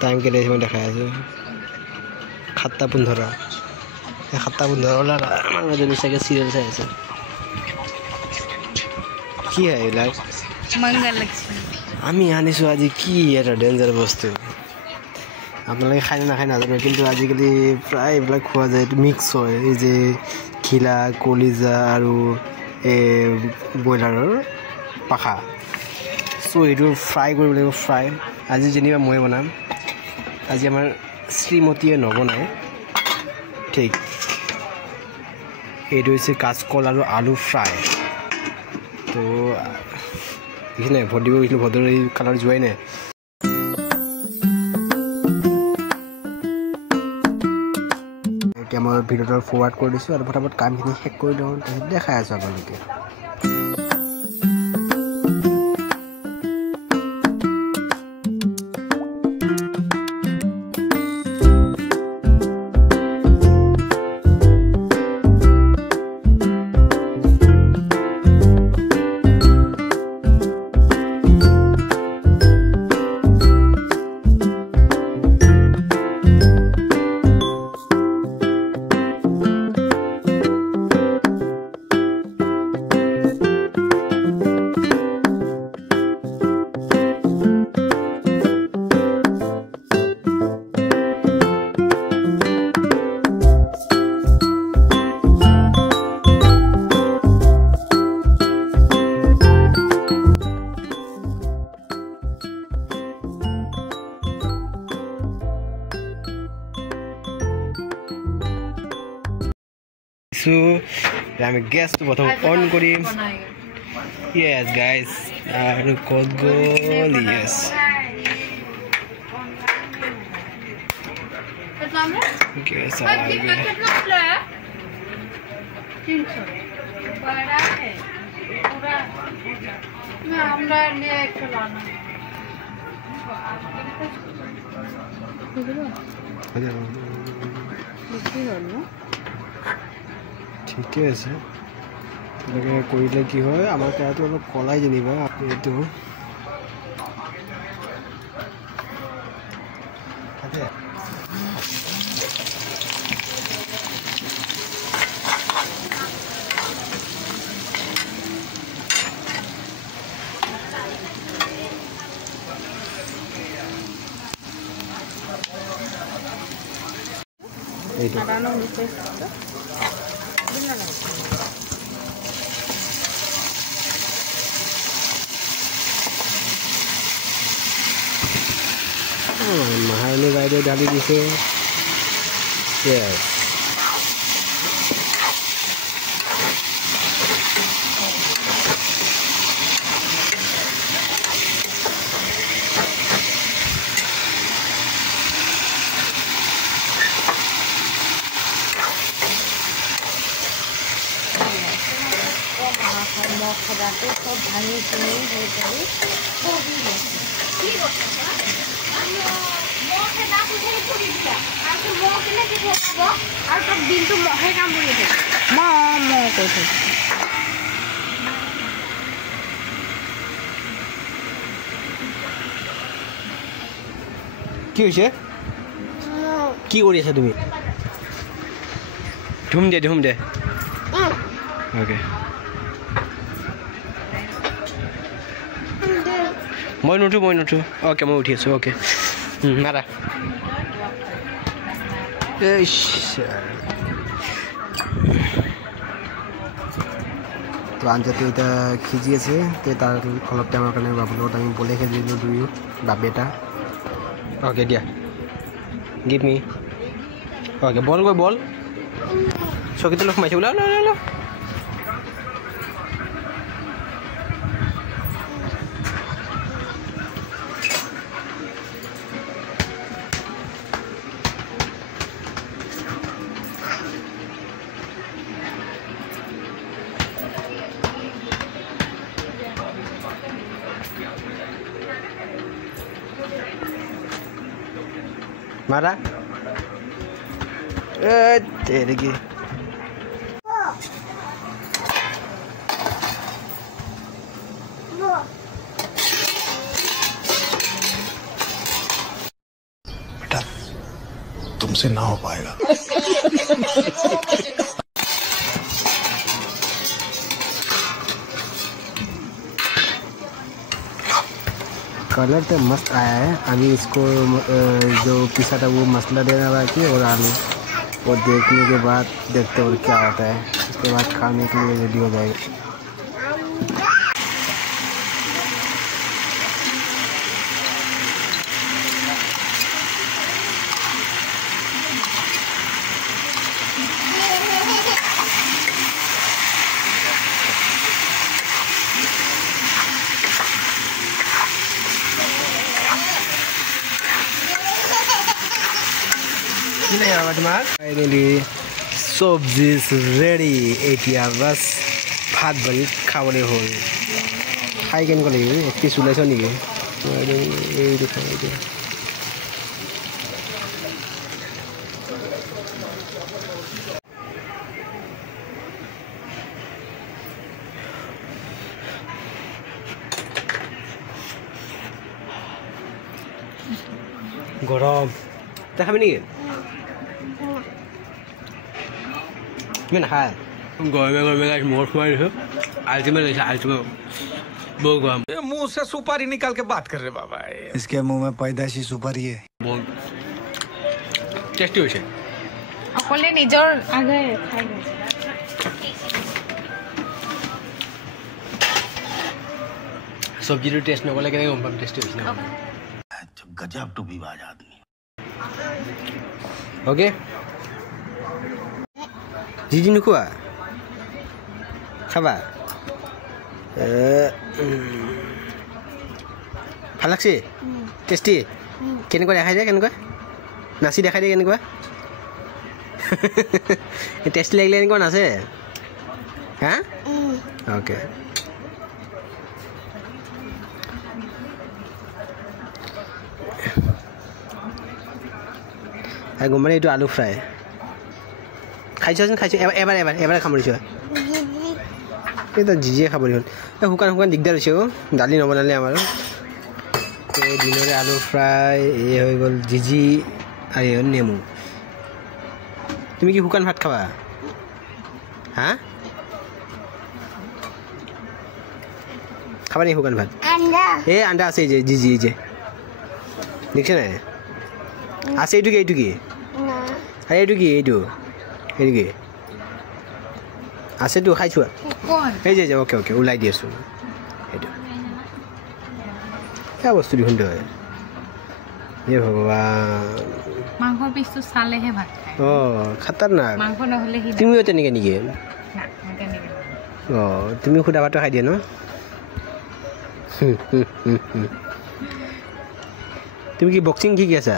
Time কেলে মই দেখাই আছোঁ 7:15 7:15 ওলাল মানুহজনী চাগে চিৰিয়েল চাই আছে কি হয় এইবিলাক মংগললক্ষ্মী আমি আনিছোঁ আজি কি এটা ডেঞ্জাৰ বস্তু আপোনালোকে খাই নাখায় নাজানো কিন্তু আজিকালি প্ৰায় এইবিলাক খোৱা যায় এইটো মিক্স হয় এই যে খিলা কলিজা আৰু ব্ৰইলাৰৰ পাখা চ' এইটো ফ্ৰাই কৰিব লাগিব ফ্ৰাই আজি যেনিবা মই বনাম আজি আমাৰ শ্ৰীমতীয়ে নবনায় ঠিক এইটো হৈছে কাচকল আৰু আলু ফ্ৰাই তো দেখিছে নাই ভোট দিব গৈছিলোঁ ভোটৰ এই কালাৰ যোৱাই নাই এতিয়া মই ভিডিঅ'টো ফৰৱাৰ্ড কৰি দিছোঁ আৰু ফটাফট কামখিনি শেষ কৰি দিওঁ তাৰপিছত দেখাই আছোঁ আপোনালোকে আমি গেছটো প্ৰথম অন কৰিম ইয়েছ গাইজ আৰু ক'ত গ'ল ইয়েছ गैस आ गया ঠিকে আছে এনেকৈ কৰিলে কি হয় আমাৰ কেৰাটো অলপ কলাই যেনিবা এইটো महारानी বাইদেউ ডালি দিছে কি হৈছে কি কৰি আছা তুমি ধুম দে ওকে মই নুঠো ওকে মই উঠি আছো ওকে মাৰা তো আঞ্জাটো এটা সিজি আছে তো তাৰ অলপ টাইমৰ কাৰণে বাবুৰ লগত আমি বলে খেলিলোঁ দুয়ো বাপ বেটা ওকে দিয়া গিভ মি ওকে বল গৈ বল চকীটো অলপ সোমাইছে বোলে ল मारा तेरे की हमसे ना हो पाएगा कलर तो मस्त आया है। अभी इसको जो पिसा था वो मसाला देना बाकी और आलू, और देखने के बाद देखते हैं और क्या होता है। उसके बाद खाने के लिए रेडी हो जाएगा। फाइनली सब्जी इज रेडी। एटिया बस भात बनी खाबले हल। खाई केनेকুৱা লাগিব? एक पिस ओलाइছ नेকি? গৰম তই খাবি নেকি? मैं नहा गरमे गरमे गाइस मोर खुआ दिसो अल्टीमेट है अल्टीमेट बहुत गरम। ये मुंह से सुपारी निकाल के बात कर रहे बाबा। इसके मुंह में पैदाशी सुपारी है। बहुत टेस्टी होइছে। অকলে নিজৰ আগে খাই গৈছে। सब्जी टेस्ट नकले केने गम पाम टेस्टी होइছে ना। गजब टू भी बाज आदमी। ओके जी नुखुआ खाबा ভাল লাগছে টেষ্টি কেনেকুৱা দেখাই দিয়ে কেনেকুৱা নাচি দেখাই দিয়ে কেনেকুৱা টেষ্টি লাগিলে এনেকুৱা নাচে হা ओके গম এইটো আলু ফ্ৰাই খাইছোন খাইছো এবাৰ এবাৰ এবাৰ খামৰিছো এটা জিজিয়ে খাবৰি হ'ল শুকান শুকান দিগদাৰ হৈছে দালি নবনালে আমাৰ এই দিনৰে আলু ফ্ৰাই এই হৈ গ'ল জিজি আৰু নেমু তুমি কি শুকান ভাত খাবা হা খাবা নি শুকান ভাত আন্ডা এই আন্ডা আছে যে জিজি যে দেখছ না আছে এইটো কি না আরে এইটো কি এইটো এদিকে আছে তো খাইছো এই যে ওকে ওকে ওলাই দি আছো এইটো কি বস্তু দেখুন তো হে ভগৱান মাংসৰ পিছটো চালেহে ভাত খায় অ খতৰনাক মাংস নহলে কি তুমিও তেনেকে নেকি না তেনেকে অ তুমি খুদা ভাত খাই দিয়া ন তুমি কি বক্সিং কি আছা